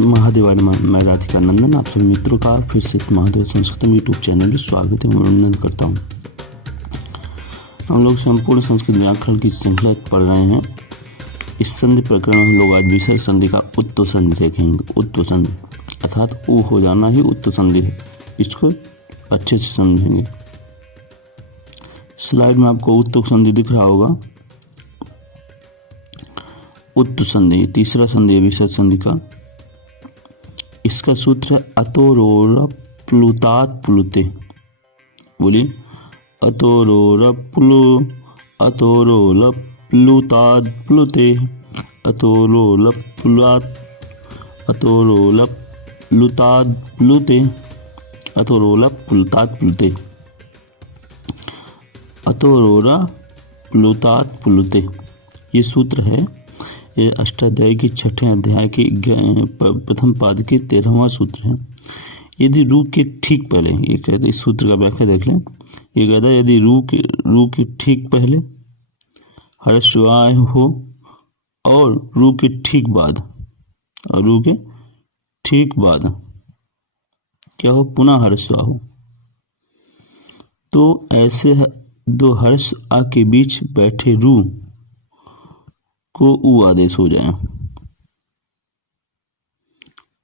महादेवाय नमः। मैं राधिका नंदन आप सभी मित्रों का फिर से महादेव संस्कृतम यूट्यूब चैनल में स्वागत है, मनोरंजन करता हूँ। हम लोग संपूर्ण संस्कृत व्याकरण की श्रृंखला पढ़ रहे हैं। इस संधि प्रकरण में हम लोग आज विसर्ग संधि का उत्तो संधि देखेंगे। उत्तो संधि अर्थात ऊ हो जाना ही उत्तो संधि है, इसको अच्छे से समझेंगे। स्लाइड में आपको उत्तो संधि दिख रहा होगा। उत्तो संधि तीसरा संधि है विसर्ग संधि का। इसका सूत्र है अतोरोर प्लुतात प्लुते। बोलिए अतोरोर प्लुतात प्लुते। अतोरोल प्लुतात प्लुते। अतोरोल प्लुतात प्लुते। अतोरोरा प्लुतात प्लुते ये सूत्र है। ये अष्टाध्यायी के छठे अध्याय के प्रथम पाद के 13वां सूत्र है। यदि रू के ठीक पहले, ये कहते इस सूत्र का व्याख्या देख लें। ये कहता है यदि रू के ठीक पहले हर्षवाय हो और रू के ठीक बाद क्या हो, पुनः हर्षवा हो, तो ऐसे दो हर्ष आ के बीच बैठे रू को ऊ आदेश हो जाए।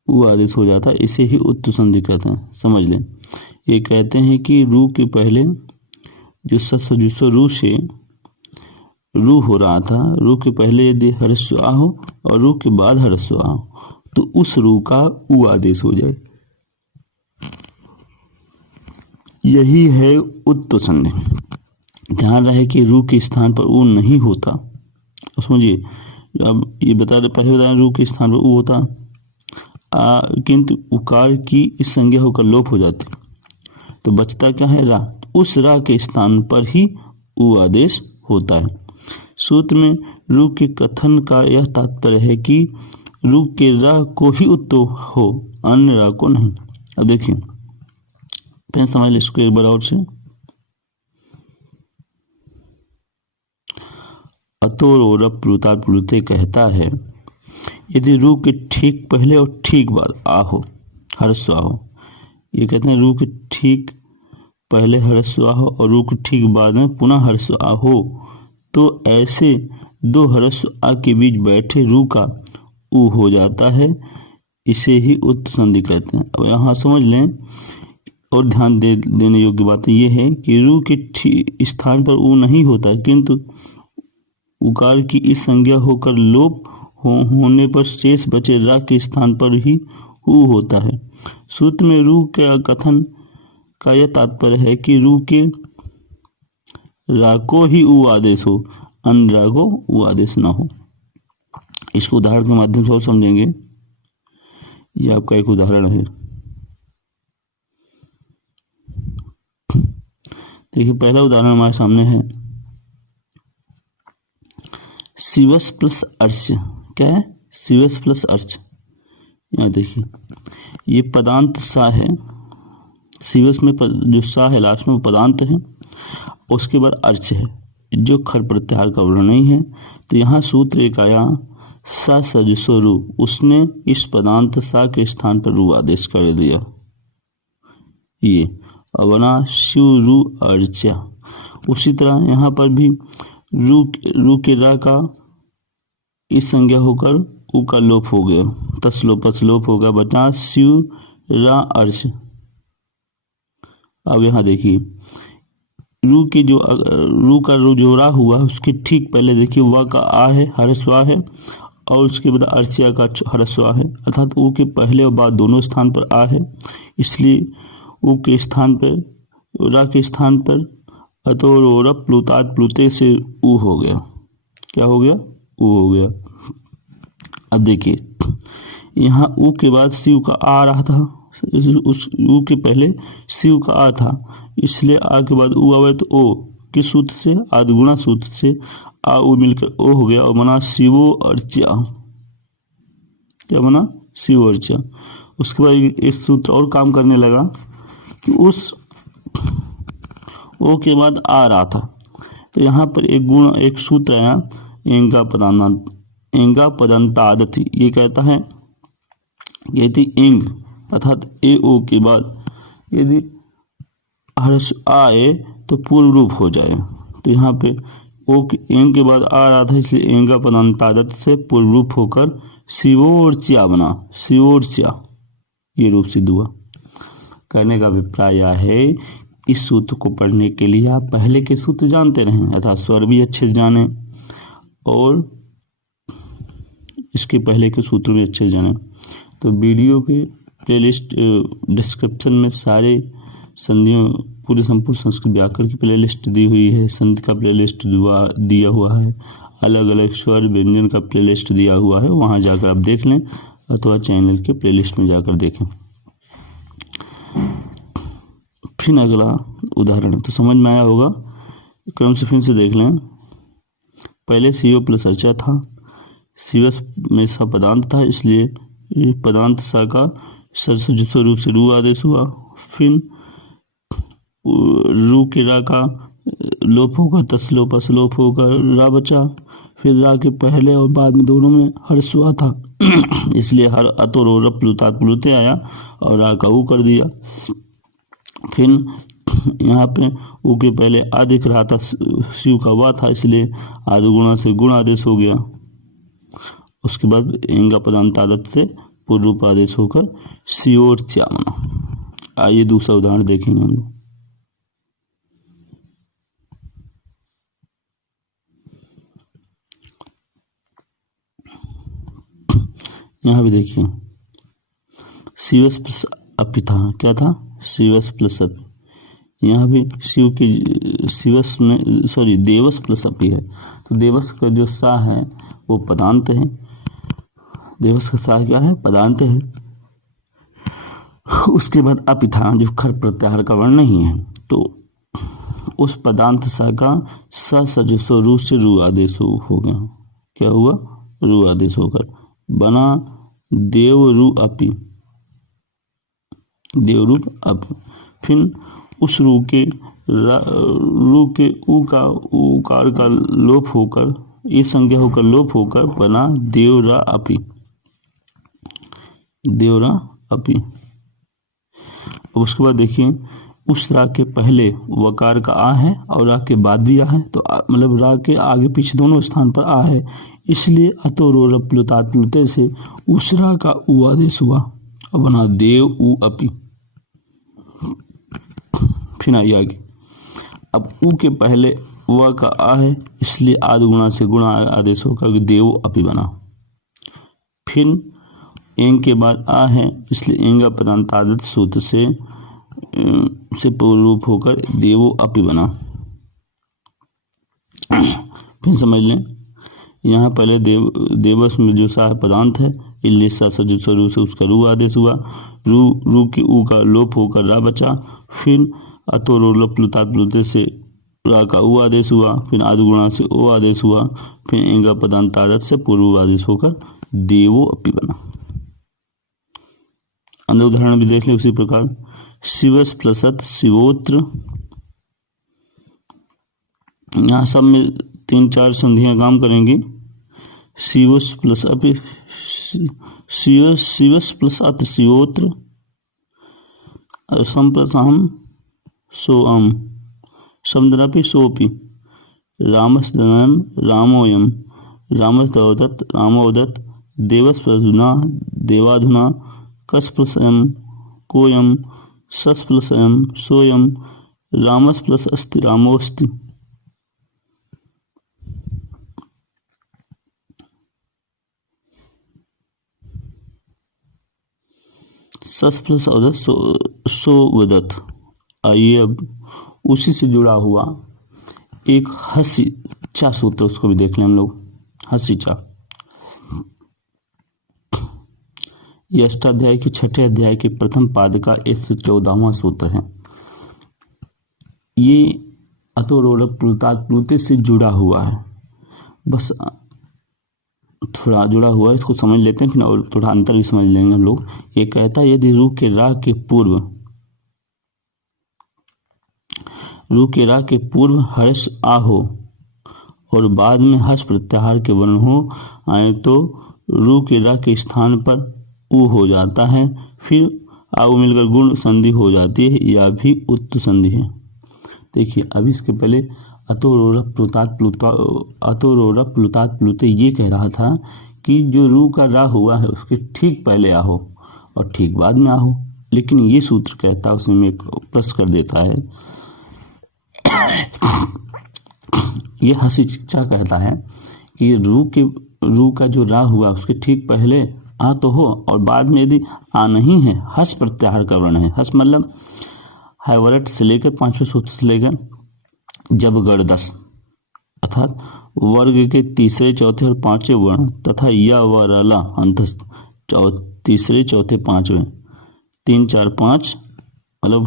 ऊ आदेश हो जाता है, इसे ही उत्तो संधि कहते हैं। समझ लें, ये कहते हैं कि रू के पहले जो रू से रू हो रहा था, रू के पहले यदि हर्षवा हो और रू के बाद हर्षवा हो तो उस रू का ऊ आदेश हो जाए। यही है उत्तो संधि। ध्यान रहे कि रू के स्थान पर ऊ नहीं होता। समझिए, अब ये बता रहे, पहले बता रहे रू के स्थान पर ऊ होता, किंतु उकार की इस संज्ञा होकर लोप हो जाती, तो बचता क्या है, रा। उस रा के स्थान पर ही ऊ आदेश होता है। सूत्र में रू के कथन का यह तात्पर्य है कि रू के रा को ही उत्तो हो, अन्य रा को नहीं। अब देखिए, पहले समझ लीजिए इसको एक बार और से। अतोरोर प्लुतात प्लुते कहता है यदि रू के ठीक पहले और ठीक बाद आहो हर्षवा हो। ये कहते हैं रू के ठीक पहले हर्षवा हो और रू के ठीक बाद में पुनः हर्षवा हो, तो ऐसे दो हर्ष आ के बीच बैठे रू का ऊ हो जाता है। इसे ही उत्तो संधि कहते हैं। अब यहाँ समझ लें और ध्यान देने योग्य बात यह है कि रू के स्थान पर ऊ नहीं होता, किंतु उकार की इस संज्ञा होकर लोप होने पर शेष बचे रा के स्थान पर ही ऊ होता है। सूत्र में रू के कथन का यह तात्पर्य है कि रू के रा को ही ऊ आदेश हो, अन्य रा को ऊ आदेश न हो। इसको उदाहरण के माध्यम से और समझेंगे। यह आपका एक उदाहरण है। देखिए, पहला उदाहरण हमारे सामने है शिवस प्लस अर्च। क्या है, शिवस प्लस अर्च। यहाँ देखिए, ये पदांत सा है। शिवस में जो सा है लास्ट में पदांत है, उसके बाद अर्च है जो खर प्रत्याहार का वर्ण नहीं है। तो यहाँ सूत्र एक आया सा सजसो रू, उसने इस पदांत सा के स्थान पर रू आदेश कर दिया। ये अवना शिव रू अर्चा। उसी तरह यहाँ पर भी रू के रा का इस संज्ञा होकर ऊ का लोप हो गया, तस्लोप होगा, बचा शिव रा अर्च। अब यहाँ देखिए, रू का जो रा हुआ उसके ठीक पहले देखिए वा का आ है, हर्षवा है, और उसके बाद अर्चिया का हर्षवा है, अर्थात ऊ के पहले और बाद दोनों स्थान पर आ है। इसलिए ऊ के स्थान पर, रा के स्थान पर अतोरोर प्लुतात प्लुते से ऊ हो गया। क्या हो गया, ऊ हो गया। अब देखिए, यहाँ ऊ के बाद शिव का आ रहा था, उस ऊ के पहले शिव का आ था, इसलिए आ के बाद ऊ आवे तो ओ किस सूत्र से, आदिगुणा सूत्र से आ ऊ मिलकर ओ हो गया और बना शिवो अर्चा। क्या बना, शिव अर्चा। उसके बाद एक सूत्र और काम करने लगा कि उस ओ के बाद आ रहा था, तो यहाँ पर एक सूत्र आया एंगा पदंतादति। ये कहता है यदि इंग अर्थात ए ओ के बाद यदि हर्ष आए तो पूर्व रूप हो जाए। तो यहाँ पे ओ के एंग के बाद आ रहा था, इसलिए एंगा पदांतादत से पूर्व रूप होकर शिवोर्च्या बना। शिवोर्च्या ये रूप सिद्ध हुआ। कहने का अभिप्राय यह है, इस सूत्र को पढ़ने के लिए आप पहले के सूत्र जानते रहें अर्थात स्वर भी अच्छे से जाने और इसके पहले के सूत्र भी अच्छे से जाने। तो वीडियो के प्लेलिस्ट डिस्क्रिप्शन में सारे संधियों पूरे संपूर्ण संस्कृत व्याकरण की प्लेलिस्ट दी हुई है, संधि का प्लेलिस्ट दिया हुआ है, अलग अलग स्वर व्यंजन का प्लेलिस्ट दिया हुआ है, वहाँ जाकर आप देख लें अथवा चैनल के प्लेलिस्ट में जाकर देखें। फिर अगला उदाहरण तो समझ में आया होगा, क्रम से फिर से देख लें। पहले सीओ प्लस अर्चा था, सीवस में सा पदांत था, इसलिए ये पदांत सा का सरसजुस्व रूप से रू आदेश हुआ। फिर रू के रा का लोप होकर तसलोप असलोप होकर रा बचा। फिर रा के पहले और बाद में दोनों में हर्ष हुआ था इसलिए हर अतो रो रप प्लुतात प्लुते आया और रा का ऊ कर दिया। फिर यहाँ पे ऊ के पहले आ दिख रहा था, शिव का वा था, इसलिए आदि गुणा से गुण आदेश हो गया। उसके बाद एंगा पदांतादत से पूर्व रूप आदेश होकर शिवोर्च्या बना। आइए दूसरा उदाहरण देखेंगे हम लोग। यहाँ भी देखिए शिवस प्लस अपि था, क्या था शिवस प्लस अपि। यहाँ भी शिव के शिवस में सॉरी देवस प्लस अपि है, तो देवस का जो सा है वो पदांत है, देवस का सा क्या है पदांत है। उसके बाद अपि था जो खर प्रत्याहार का वर्ण नहीं है, तो उस पदांत सा का सजुस्व रू से रू आदेश हो गया। क्या हुआ रू आदेश होकर बना देवरू अपि, देवरूप अपि। फिर उस रू के ऊ का उकार का लोप होकर ये संज्ञा होकर लोप होकर बना देवरा अपि, देवरा अपि। अब उसके बाद देखिए उस रा के पहले वकार का आ है और रा के बाद भी आ है, तो मतलब रा के आगे पीछे दोनों स्थान पर आ है, इसलिए अतो रो रप प्लुतात प्लुते से उस रा का ऊ आदेश हुआ और बना देव ऊ अपि। फिर आइए आगे। अब ऊ के पहले व का आ है, इसलिए आदि गुणा से गुणा आदेश होकर देव अपि बना। फिर एंग के बाद आ है, इसलिए एंगा पदांतादत सूत्र से पूर्व रूप होकर देवो अपि बना। फिर समझ लें यहाँ पहले देवस में जो सा पदांत है, इल्ले सा सजुस्व रू से उसका रू आदेश हुआ, रू के ऊ का लोप होकर रा बचा। फिर अतो रो लप प्लुतात प्लुते से रा का ऊ आदेश हुआ, फिर आदि गुणा से ओ आदेश हुआ, फिर एंगा पदांतादत से पूर्व आदेश होकर देवो अपि बना। अंदर उदाहरण भी देख ले उसी प्रकार। शिवस प्लसत शिवोत्र, यहाँ सब में 3-4 संधियां काम करेंगी। शिवस प्लस अपि शिवस प्लस अत शिवोत्र, सम प्लस अहम सो अम, समुद्रापि सोपि, रामस्दनम रामोयम, रामस्दवदत्त रामोदत्त, देवस प्लस धुना देवाधुना, कस प्लस एम कोयम, सस प्लस एम सोयम, रामस प्लस अस्ति रामोस्ति। सस प्लस अवदत सो वदत। आइए अब उसी से जुड़ा हुआ एक हसी चा सूत्र उसको भी देख लें हम लोग। हसी चा ये अष्टाध्याय के 6ठे अध्याय के प्रथम पाद का 114वां सूत्र है। ये अतो रो रप प्लुतात प्लुते से जुड़ा हुआ है, बस थोड़ा जुड़ा हुआ है, इसको समझ लेते हैं फिर और थोड़ा अंतर भी समझ लेंगे हम लोग। ये कहता है यदि रू के रा के पूर्व हर्ष आ हो और बाद में हर्ष प्रत्याहार के वर्ण हो आए, तो रू के रा के स्थान पर उ हो जाता है, फिर आउ मिलकर गुण संधि हो जाती है, यह भी उत्त संधि है। देखिए अब इसके पहले अतोरोरः प्लुतात प्लुते ये कह रहा था कि जो रू का रा हुआ है उसके ठीक पहले आहो और ठीक बाद में आहो, लेकिन ये सूत्र कहता है, उसमें एक प्लस कर देता है, ये हंसी चिच्चा कहता है कि रू का जो रा हुआ उसके ठीक पहले आ तो हो और बाद में यदि आ नहीं है, हस प्रत्याहार का वर्ण है। हस मतलब हैवरट से लेकर 5वें सूत्र से लेकर जब गण 10 अर्थात वर्ग के तीसरे चौथे और पांचवें वर्ण तथा या व रला अंतस्थ तीसरे चौथे पांचवें 3 4 5 मतलब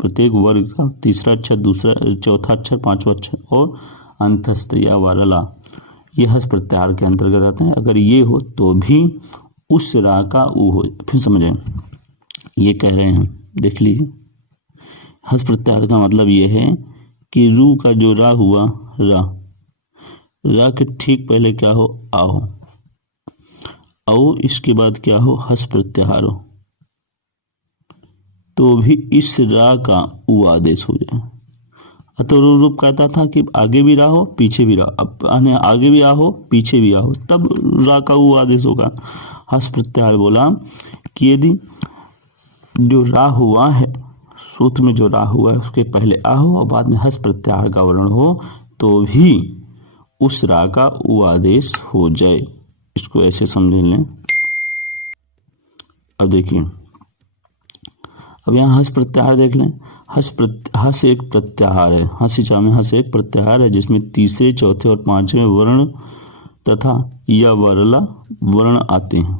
प्रत्येक वर्ग का तीसरा अक्षर, दूसरा चौथा अक्षर, पांचवा अक्षर और अंतस्थ या वारला ये हस प्रत्याहार के अंतर्गत आते हैं। अगर ये हो तो भी उस रा का उ हो। फिर समझें ये कह रहे हैं, देख लीजिए हस प्रत्याहार का मतलब ये है कि रू का जो रा हुआ रा के ठीक पहले क्या हो, आ हो, औ इसके बाद क्या हो, हस प्रत्याहार हो, तो भी इस रा का उ आदेश हो जाए। अतः रूप कहता था कि आगे भी रा हो पीछे भी रा, अब आगे भी आ हो पीछे भी आ हो, तब रा का उ आदेश होगा। हस प्रत्याहार बोला कि यदि जो रा हुआ है, सूत्र में जो रा हुआ है उसके पहले आ हो और बाद में हस प्रत्याहार का वर्ण हो, तो भी उस रा का उ आदेश हो जाए। इसको ऐसे समझ लें। अब देखिए, अब यहाँ हस प्रत्याहार देख लें। हस एक प्रत्याहार है, हंसिचा में हस एक प्रत्याहार है जिसमें तीसरे चौथे और पांचवें वर्ण तथा या वरला वर्ण आते हैं।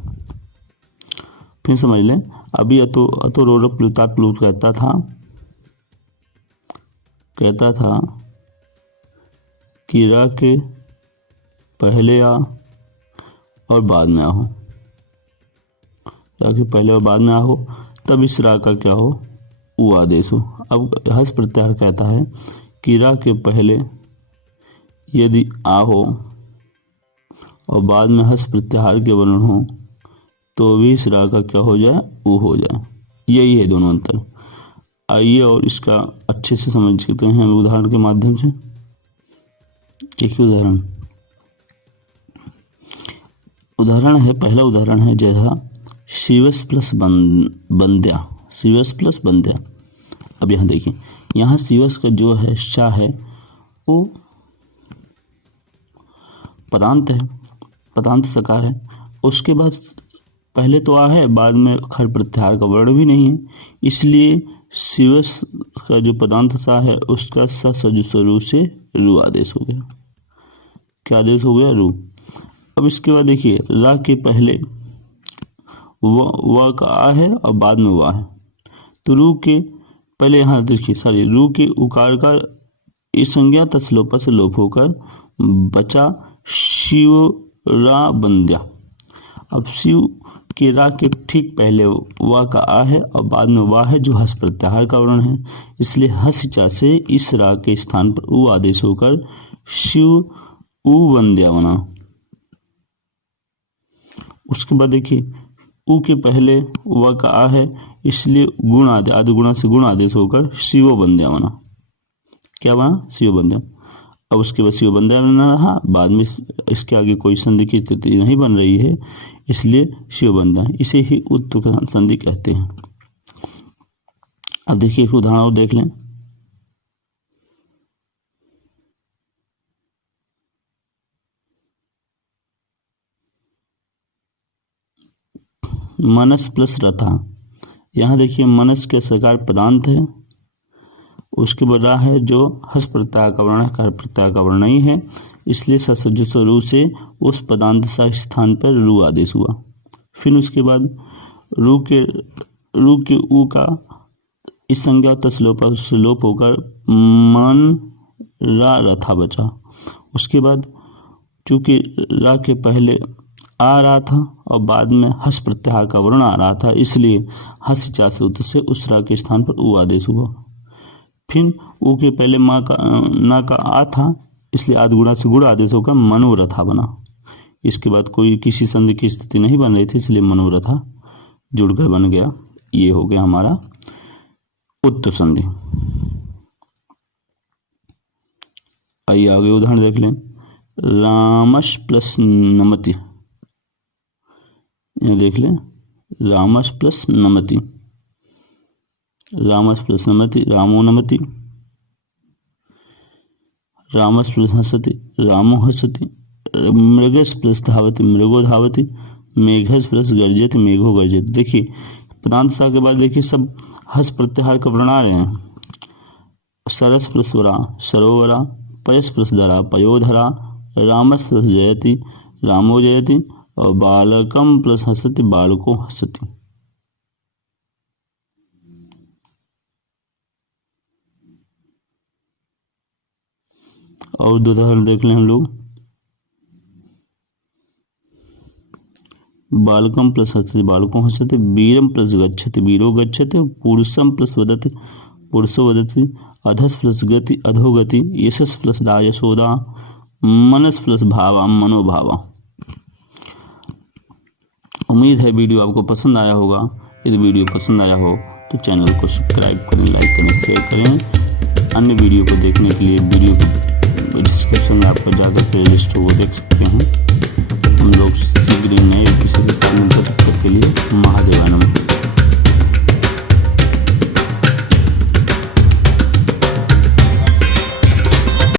फिर समझ लें, अभी अतोरोरः प्लुतात प्लुत कहता था कि रा के पहले आ और बाद में आहो, रा के पहले और बाद में आहो, तब इस रा का क्या हो, उ आदेश हो। अब हस प्रत्याहार कहता है कि रा के पहले यदि आ हो और बाद में हस प्रत्याहार के वर्ण हो, तो भी इस रा का क्या हो जाए, उ हो जाए। यही है दोनों अंतर। आइए और इसका अच्छे से समझ सकते हैं उदाहरण के माध्यम से। एक उदाहरण है, पहला उदाहरण है जैसा शिवस प्लस बंद्या, शिवस प्लस बंद्या। अब यहाँ देखिए, यहाँ शिवस का जो है शा है वो पदांत है, पदांत सकार है। उसके बाद पहले तो आ है, बाद में खर प्रत्याहार का वर्ण भी नहीं है, इसलिए शिवस का जो पदांत सा है उसका सजु से रू आदेश हो गया। क्या आदेश हो गया, रू। अब इसके बाद देखिए, रा के पहले व का आ है और बाद में वा है, तो रू के पहले यहाँ देखिए रू के उकार का इस संज्ञा तस्लोपा से लोप होकर बचा शिव रा बंद्या। अब शिव के रा के ठीक पहले वा का आ है और बाद में वा है जो हस प्रत्याहार का वर्ण है, इसलिए हसिचा से इस रा के स्थान पर उ आदेश होकर शिव उ बंद्या बना। उसके बाद देखिए, उ के पहले व का आ है, इसलिए गुण आदि गुणा से गुण आदेश होकर शिवो बंद्या बना। क्या बना, शिव बंद्या। अब उसके बाद शिव बंद्या बना रहा, बाद में इसके आगे कोई संधि की स्थिति नहीं बन रही है, इसलिए शिव बंद्या, इसे ही उत्तु संधि कहते हैं। अब देखिए एक उदाहरण और देख लें। मनस प्लस रथा। यहाँ देखिए मनस के सकार पदांत है, उसके बाद रा है जो हस प्रत्याहार का वर्ण है, कार प्रत्याहार का वर्ण नहीं है, इसलिए ससजुस रू से उस पदांत सा स्थान पर रू आदेश हुआ। फिर उसके बाद रू के उ का इस संज्ञा तस्लोपा से लोप होकर मन रा रथा बचा। उसके बाद चूंकि रा के पहले आ रहा था और बाद में हस प्रत्याहार का वर्ण आ रहा था, इसलिए हस चा सूत्र से उस रा के स्थान पर उ आदेश हुआ। फिर उ के पहले ना का आ था, इसलिए आदि गुणा से गुण आदेश होकर मनोरथा बना। इसके बाद कोई किसी संधि की स्थिति नहीं बन रही थी, इसलिए मनोरथा जुड़कर बन गया। ये हो गया हमारा उत्तर संधि। आइए आगे उदाहरण देख लें। रामश प्लस नमति, यह देख लें, रामश प्लस नमति, रामश प्लस नमति, रामो नमति, रामश प्लस हसति, रामो हसति, मृगस प्लस धावति, मृगो धावति, मेघस प्लस गर्जति, मेघो गर्जति। देखिए पदांत सा के बाद देखिए सब हस प्रत्याहार का वर्ण आ रहे हैं। सरस प्लस वरा, सरोवरा, पयस प्लस धरा, पयोधरा, रामस प्लस जयति, रामो जयति, और बालकम प्लस हसति, बालको हसति। और दो उदाहरण देख लें हम लोग। बालकम प्लस हसति, बालको हसति, वीरम प्लस गच्छति, वीरो गच्छति, पुरुषम प्लस वदति, पुरुषो वदति, अधस प्लस गति, अधो गति, यशस प्लस दा, यशोदा, मनस प्लस भावा, मनोभावा। उम्मीद है वीडियो आपको पसंद आया होगा। यदि वीडियो पसंद आया हो तो चैनल को सब्सक्राइब करें, लाइक करें, शेयर करें। अन्य वीडियो को देखने के लिए वीडियो को डिस्क्रिप्शन में आपको जाकर प्लेलिस्ट को देख सकते हैं। हम लोग शीघ्र नए एपिसोड के साथ मिलकर, तब तक के लिए महादेवानंद।